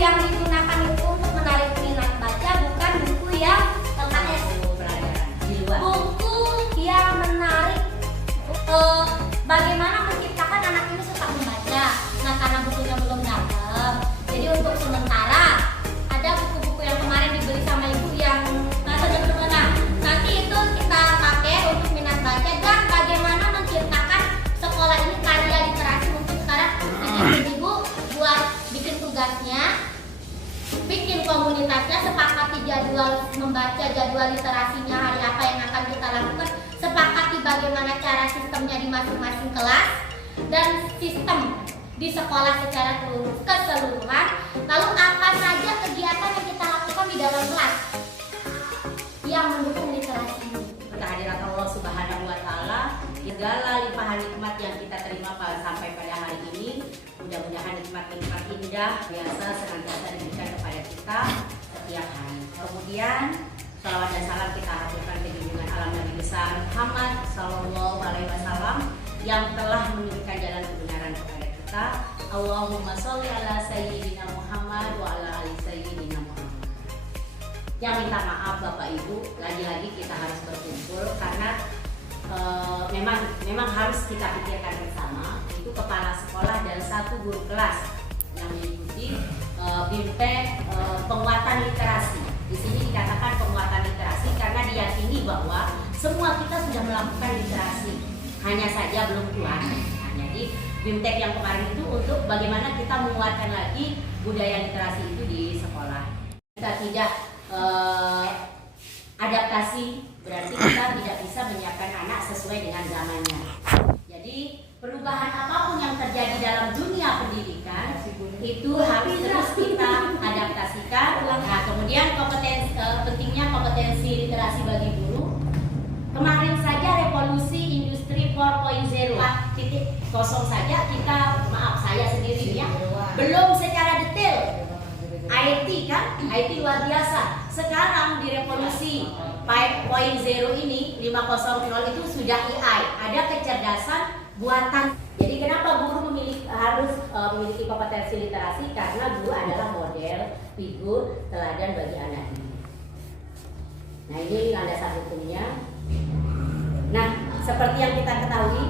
yang digunakan itu untuk menarik minat baca bukan buku yang LKS. Pelajaran di luar. Buku yang menarik bagaimana menciptakan anak ini suka membaca. Nah, karena bukunya belum datang, jadi untuk sementara ada buku-buku yang kemarin dibeli sama ibu yang nanti itu kita pakai untuk minat baca dan bagaimana menciptakan sekolah ini karya literasi. Mungkin sekarang ibu buat bikin tugasnya, bikin komunitasnya, sepakati jadwal membaca, jadwal literasinya hari apa yang akan kita lakukan, sepakati bagaimana cara sistemnya di masing-masing kelas dan sistem di sekolah secara keseluruhan. Lalu apa saja kegiatan yang kita lakukan di dalam kelas yang mendukung literasi ini. Kehadirat Allah Subhanahu wa Ta'ala, segala limpahan nikmat yang kita terima sampai pada hari ini, mudah-mudahan nikmat-nikmat indah biasa senantiasa diberikan kepada kita setiap hari. Kemudian salawat dan salam kita haturkan ke junjungan alam Nabi besar Muhammad Sallallahu Alaihi Wasallam yang telah menunjukkan jalan kebenaran kepada kita. Allahumma sholli ala sayyidina Muhammad wa ala ali sayyidina Muhammad. Yang minta maaf Bapak Ibu, lagi-lagi kita harus berkumpul karena memang harus kita pikirkan bersama. Itu kepala sekolah dan satu guru kelas yang mengikuti BIMTEK penguatan literasi. Di sini dikatakan penguatan literasi karena diyakini bahwa semua kita sudah melakukan literasi, hanya saja belum kuat. Nah, jadi BIMTEK yang kemarin itu untuk bagaimana kita menguatkan lagi budaya literasi itu di sekolah. Kita tidak adaptasi, berarti kita tidak bisa menyiapkan anak sesuai dengan zamannya. Jadi perubahan apapun yang terjadi dalam dunia pendidikan itu harus terus kita adaptasikan. Nah, kemudian pentingnya kompetensi literasi bagi guru. Kemarin saja revolusi industri 4.0 saja kita, maaf saya sendiri ya, belum secara detail. IT kan, IT luar biasa. Sekarang di revolusi 5.0 ini, 5.0 itu sudah AI, ada kecerdasan buatan. Jadi kenapa guru harus memiliki kompetensi literasi? Karena guru adalah model, figur, teladan bagi anak ini. Nah, ini landasan hukumnya. Nah, seperti yang kita ketahui,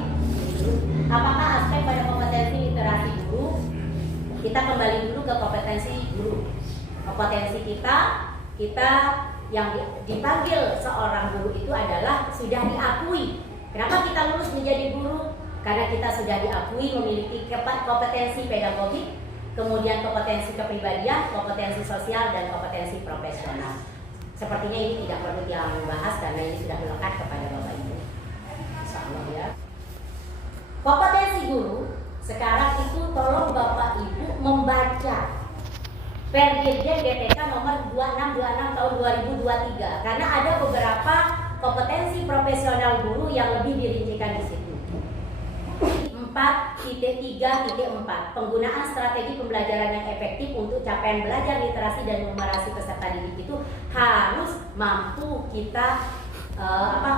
apakah aspek pada kompetensi literasi guru? Kita kembali dulu ke kompetensi guru. Kompetensi kita yang dipanggil seorang guru itu adalah sudah diakui. Kenapa kita lulus menjadi guru? Karena kita sudah diakui memiliki kompetensi pedagogik, kemudian kompetensi kepribadian, kompetensi sosial, dan kompetensi profesional. Sepertinya ini tidak perlu yang bahas karena ini sudah melekat kepada Bapak Ibu. Insyaallah ya. Kompetensi guru sekarang itu tolong Bapak Ibu membaca Perdirjen BPK nomor 2626 tahun 2023 karena ada beberapa kompetensi profesional guru yang lebih dirincikan di situ. 4.3.4 penggunaan strategi pembelajaran yang efektif untuk capaian belajar literasi dan numerasi peserta didik itu harus mampu kita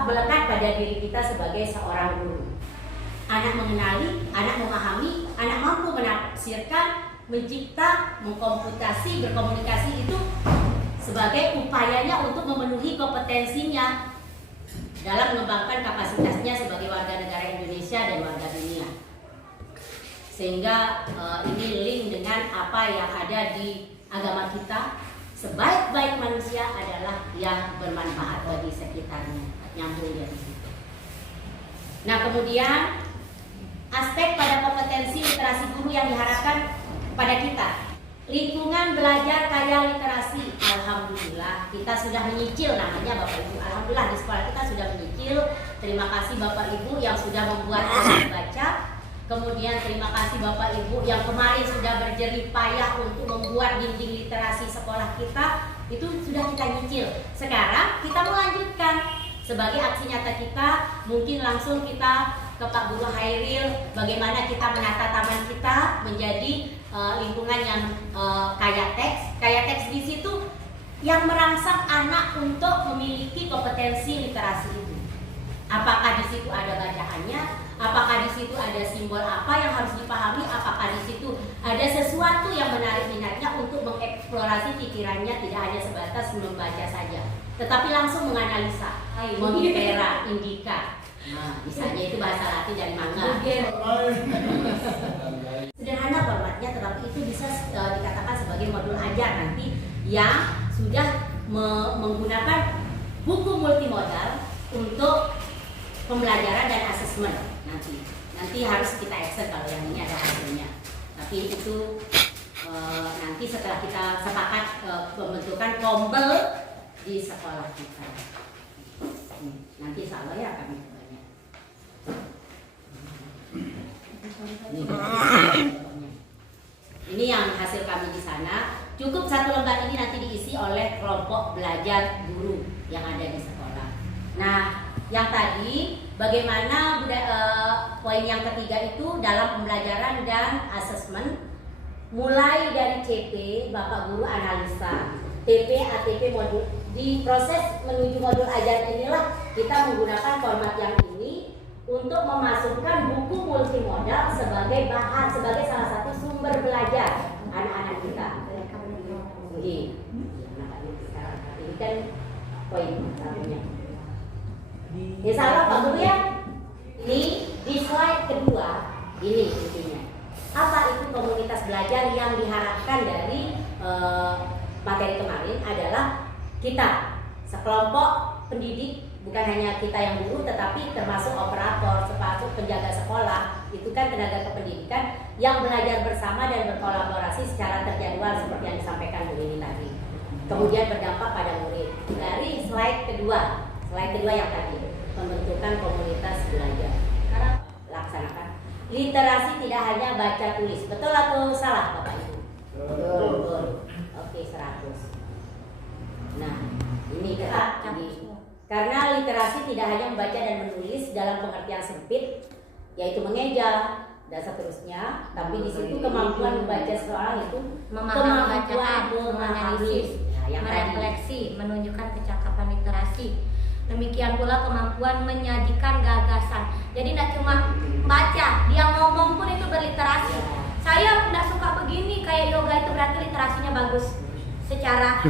melekat pada diri kita sebagai seorang guru. Anak mengenali, anak memahami, anak mampu menafsirkan, mencipta, mengkomputasi, berkomunikasi itu sebagai upayanya untuk memenuhi kompetensinya dalam mengembangkan kapasitasnya sebagai warga negara Indonesia dan warga dunia. Sehingga ini link dengan apa yang ada di agama kita, sebaik-baik manusia adalah yang bermanfaat bagi sekitarnya. Nyambung dari situ. Nah, kemudian aspek pada kompetensi literasi guru yang diharapkan pada kita, lingkungan belajar kaya literasi. Alhamdulillah kita sudah menyicil, namanya Bapak Ibu. Alhamdulillah di sekolah kita sudah menyicil. Terima kasih Bapak Ibu yang sudah membuat kelas baca. Kemudian terima kasih Bapak Ibu yang kemarin sudah berjerih payah untuk membuat dinding literasi sekolah kita. Itu sudah kita nyicil. Sekarang kita melanjutkan sebagai aksi nyata kita. Mungkin langsung kita ke Pak Guru Hairil, bagaimana kita menata taman kita menjadi lingkungan yang kaya teks. Kaya teks di situ yang merangsang anak untuk memiliki kompetensi literasi itu. Apakah di situ ada bacaannya? Apakah di situ ada simbol apa yang harus dipahami? Apakah di situ ada sesuatu yang menarik minatnya untuk mengeksplorasi pikirannya, tidak hanya sebatas membaca saja, tetapi langsung menganalisa, mengipera, indika. Nah, misalnya itu bahasa Latin dari manga. Sederhana formatnya, tetapi itu bisa dikatakan sebagai modul ajar nanti yang sudah menggunakan buku multimodal untuk pembelajaran dan asesmen nanti. Nanti harus kita action kalau yang ini ada hasilnya. Tapi itu nanti setelah kita sepakat pembentukan kombel di sekolah kita. Nanti insya Allah ya kami coba. Ini yang hasil kami di sana. Cukup satu lembar ini nanti diisi oleh kelompok belajar guru yang ada di sekolah. Nah, yang tadi bagaimana poin yang ketiga itu dalam pembelajaran dan asesmen, mulai dari CP, Bapak Guru analisa, TP, ATP, modul. Di proses menuju modul ajar inilah kita menggunakan format yang ini untuk memasukkan buku multimodal sebagai bahan, sebagai salah satu sumber belajar anak-anak kita. Ini kan poin pertamanya. Insya Allah Pak Guru ya. Ini di slide kedua ini intinya. Apa itu komunitas belajar yang diharapkan dari materi kemarin adalah kita sekelompok pendidik, bukan hanya kita yang guru tetapi termasuk operator, termasuk penjaga sekolah, itu kan tenaga kependidikan yang belajar bersama dan berkolaborasi secara terjadwal seperti yang disampaikan Bu ini tadi. Kemudian berdampak pada murid. Dari slide kedua yang tadi, pembentukan komunitas belajar. Sekarang laksanakan. Literasi tidak hanya baca tulis. Betul atau salah Bapak Ibu? Betul. Oke, 100. Nah, ini karena literasi tidak hanya membaca dan menulis dalam pengertian sempit, yaitu mengeja dan seterusnya, tapi di situ kemampuan membaca seseorang itu memahami bacaan, menganalisis, merefleksi, menunjukkan kecakapan literasi. Demikian pula kemampuan menyajikan gagasan. Jadi tidak cuma baca, dia ngomong pun itu berliterasi. Saya tidak suka begini, kayak yoga itu berarti literasinya bagus. Secara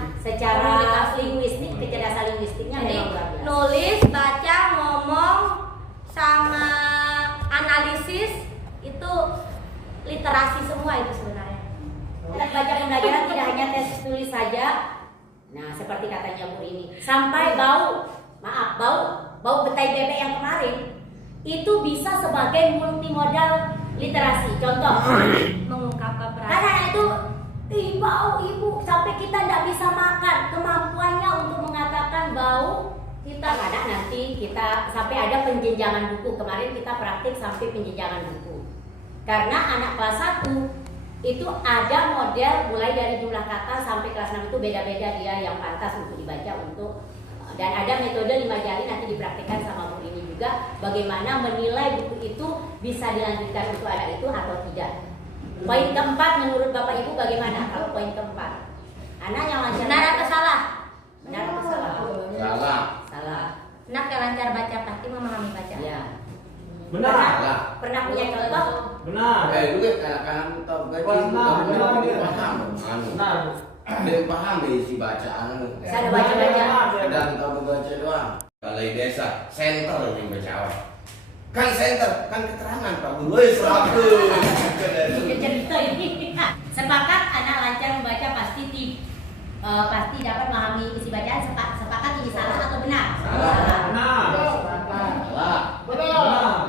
linguistik, kecerdasan linguistiknya Jadi nulis, baca, ngomong, sama analisis itu literasi semua itu sebenarnya. Baca pembelajaran tidak hanya tes tulis saja. Nah, seperti katanya Bu ini, sampai bau petai bebek yang kemarin itu bisa sebagai multimodal literasi. Contoh, Mengungkapkan perasaan. karena itu bau ibu sampai kita tidak bisa makan. Kemampuannya untuk mengatakan bau kita ada nanti kita sampai ada penjenjangan buku. Kemarin kita praktik sampai penjenjangan buku. Karena anak kelas 1 itu ada model mulai dari jumlah kata sampai kelas 6 itu beda-beda dia yang pantas untuk dibaca dan ada metode 5 jari nanti dipraktikkan sama Bu ini juga bagaimana menilai buku itu bisa dilanjutkan untuk anak itu atau tidak. Poin keempat menurut Bapak Ibu bagaimana? Kalau poin keempat, anak yang lancar Benar atau salah? Benar atau salah? Salah. Anak yang lancar baca pasti memahami bacaan. Ya. Benar. Pernah punya contoh? Benar. Juga kadang-kadang tahu gaji Benar. dia paham deh isi bacaan. Saya ada baca-baca. Kadang tahu baca doang. Balai desa, center yang baca. Kan center, kan keterangan Pak Guru. Cerita ini. Sepakat anak lancar membaca pasti dapat memahami isi bacaan. Sepakat ini salah atau benar? Benar. Salah. Benar.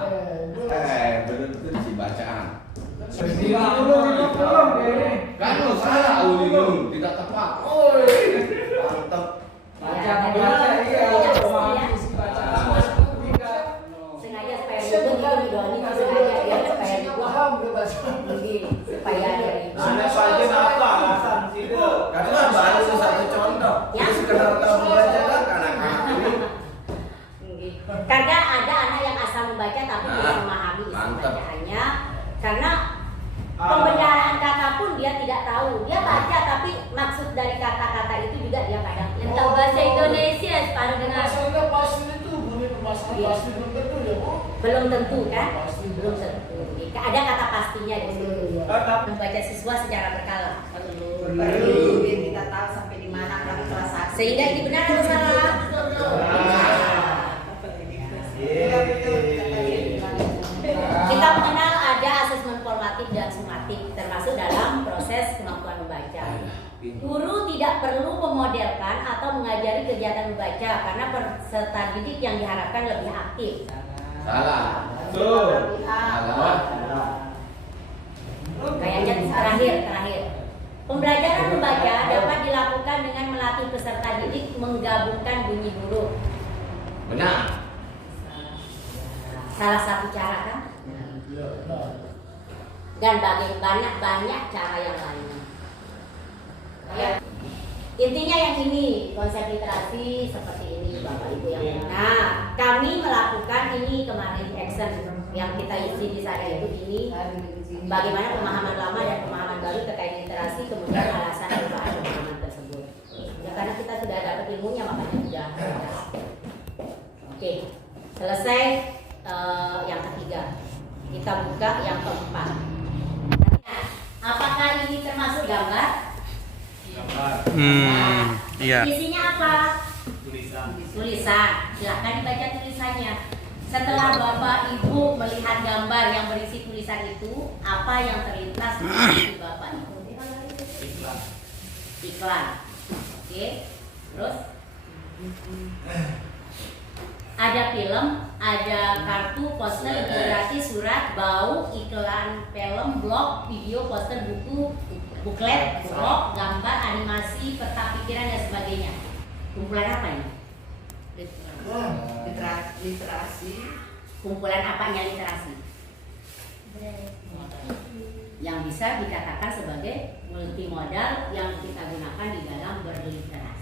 Benar itu isi bacaan. Kan Kan salah ulun tidak tepat. Mantap. Sengaja supaya ribut itu didoni sengaja ya supaya supaya ada ribut. Anak saja apa alasan situ? Karena baru satu contoh. Ya. Dia sekedar tahu membaca kan anak-anak ini. Karena ada anak yang asal membaca tapi tidak memahami isi mantap. bacaannya karena pembendaharaan kata pun dia tidak tahu. Dia baca tapi maksud dari kata-kata itu juga dia kadang Yang tahu bahasa Indonesia separuh dengan Masalahnya pasti itu, bunyi permasalahan pasti belum tentu Belum tentu kan? Belum tentu. Ada kata pastinya di situ. Membaca siswa secara berkala. Perlu biar kita tahu sampai di mana kelas satu. Sehingga ini benar atau salah? Kita mengenal ada asesmen formatif dan sumatif termasuk dalam proses kemampuan membaca. Guru tidak perlu memodelkan atau mengajari kegiatan membaca karena peserta didik yang diharapkan lebih aktif. Salah. Tuh. Salah. Kayaknya terakhir. Pembelajaran membaca dapat dilakukan dengan melatih peserta didik menggabungkan bunyi huruf. Benar. Salah satu cara kan? Dan banyak cara yang lainnya. Ya. Intinya yang ini, konsep literasi seperti ini Bapak Ibu yang lain. Nah, kami melakukan ini kemarin action yang kita isi di sana itu ini bagaimana pemahaman lama dan pemahaman baru terkait literasi, kemudian alasan perubahan pemahaman tersebut. Ya karena kita sudah dapat ilmunya makanya sudah. Oke, selesai yang ketiga. Kita buka yang keempat. Nah, apakah ini termasuk gambar? Iya. Isinya apa? Tulisan. Silahkan dibaca tulisannya. Setelah Bapak Ibu melihat gambar yang berisi tulisan itu, apa yang terlintas di hati Bapak Ibu? Iklan. Oke. Terus ada film, ada kartu, poster, infografis, surat, bau, iklan film, blog, video, poster, buku, buklet, blog, gambar, animasi, peta pikiran dan sebagainya. Kumpulan apa ini? Literasi. Kumpulan apanya literasi? Yang bisa dikatakan sebagai multimodal yang kita gunakan di dalam berliterasi.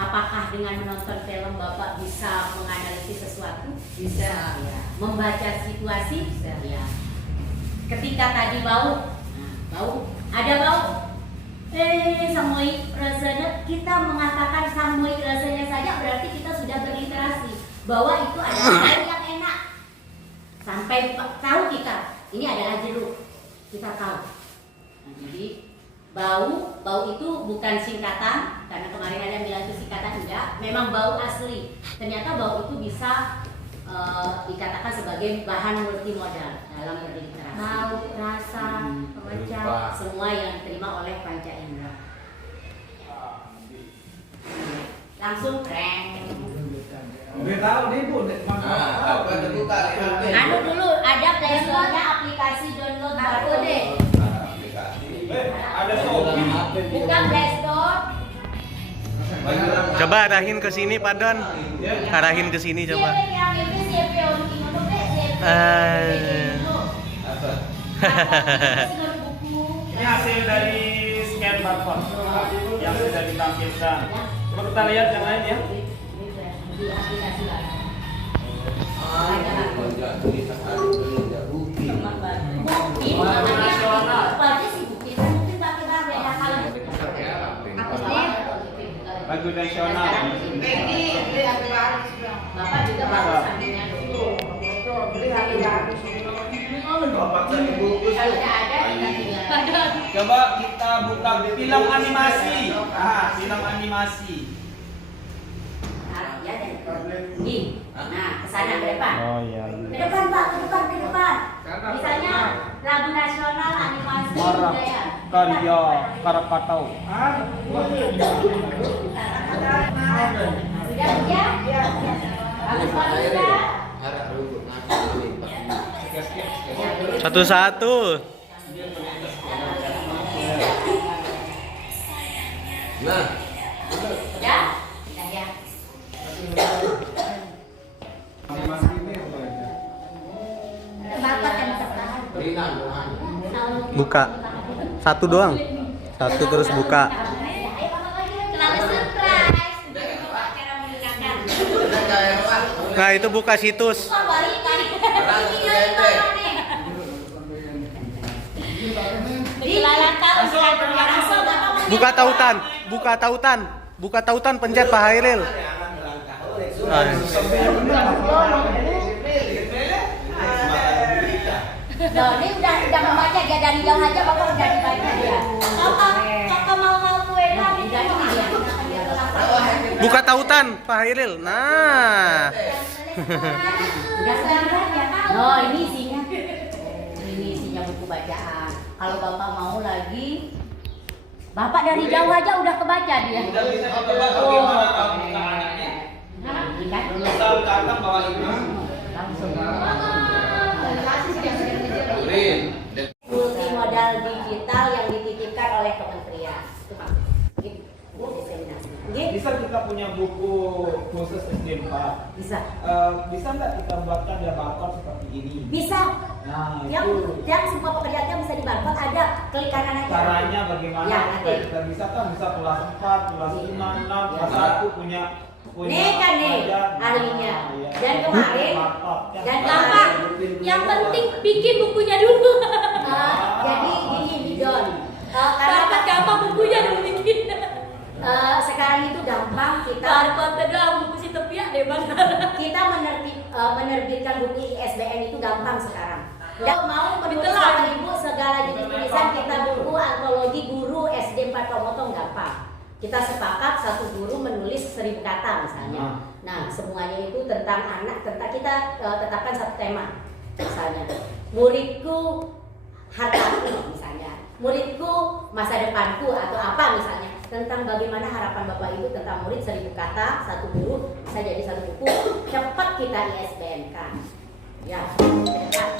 Apakah dengan menonton film Bapak bisa menganalisis sesuatu? Bisa. Ya. Membaca situasi? Bisa. Ya. Ketika tadi bau, bau, ada bau. Samui rasanya, kita mengatakan samui rasanya saja berarti kita sudah berliterasi bahwa itu adalah bau yang enak. Sampai tahu kita, ini adalah jeruk. Kita tahu. Nah, jadi bau itu bukan singkatan karena kemarin ada yang bilang itu singkatan, enggak, memang bau asli. Ternyata bau itu bisa dikatakan sebagai bahan multimodal dalam berliterasi. Bau, rasa, pemecah, semua yang diterima oleh panca indera. Langsung keren. Udah tahu nih Bu, Apa terbuka lihat. Anu dulu ada Play Store-nya aplikasi download barcode. ada Shopee. Bukan Play Store. Coba arahin ke sini, Pak Don. Arahin ke sini coba. Ini hasil dari scan barcode yang sudah ditampilkan. Coba kita lihat yang lain ya. Di aplikasi lain. Bukti nasional. Baca sih bukti, mungkin pakai beda kalau Lagu nasional. Beli HP baru. Bapak juga baru sampingnya dulu. Beli HP baru. Kalau tidak ada kita tinggal. Coba kita buka film animasi. Film animasi. Ya dan nah kesana ke depan. Oh iya. Ke depan Pak, ke depan. Misalnya lagu nasional animasi budaya. Karya Krakatau. Sudah? Bagus sudah. Satu-satu. Nah, Sudah? Sudah ya. Bapak yang tertahan. Buka. Satu doang. Satu terus buka. Terlalu surprise. Cara menggunakan. Nah, itu buka situs. Kok balikan? Buka tautan. Buka tautan. Buka tautan, pencet Pak Hairil. Loh, ini udah membaca dia dari jauh aja bapak udah dibaca dia. Kakak mau kue lagi. Udah ini dia. Buka tautan, Pak Hairil. Nah. Udah dibaca. Oh, ini isinya. Ini isinya buku bacaan. Kalau bapak mau lagi, bapak dari jauh aja udah kebaca dia. Udah bisa ditebak bagaimana tahu muka anaknya. Ini kan? Belum tahu datang bawa ibu. Langsung. Rin, Multimodal digital yang dititipkan oleh kementerian. Itu maksudnya. Gitu. Diseminasi. Gitu. Bisa kita punya buku khusus SD 4. Bisa. Bisa nggak kita buatkan dia barcode seperti ini? Bisa. Nah, Yang semua pekerjaannya bisa di barcode, ada klik kanan aja. caranya bagaimana Ya, supaya nanti. kita bisa kan bisa kelas 4, kelas 5, 6, kelas 1 punya Nih kan nih pelajar. ahlinya. Nah, iya. Dan kemarin Laptop, ya. dan Gampang. Yang penting bikin bukunya dulu. jadi gini nih Don. Karena Dapat gampang bukunya dulu bikin. sekarang itu gampang kita Barcode doang buku si tepiak deh benar. kita menerbitkan buku ISBN itu gampang sekarang. Dan mau menulis Ditelan. sama ibu segala jenis tulisan kita buku antologi guru SD 4 Tomotong gampang. Kita sepakat satu guru menulis 1000 kata misalnya. Nah semuanya itu tentang anak, tentang kita tetapkan satu tema. Misalnya muridku hartaku misalnya, muridku masa depanku atau apa misalnya, tentang bagaimana harapan bapak ibu tentang murid 1000 kata satu guru bisa jadi satu buku cepat kita ISBN kan ya cepat.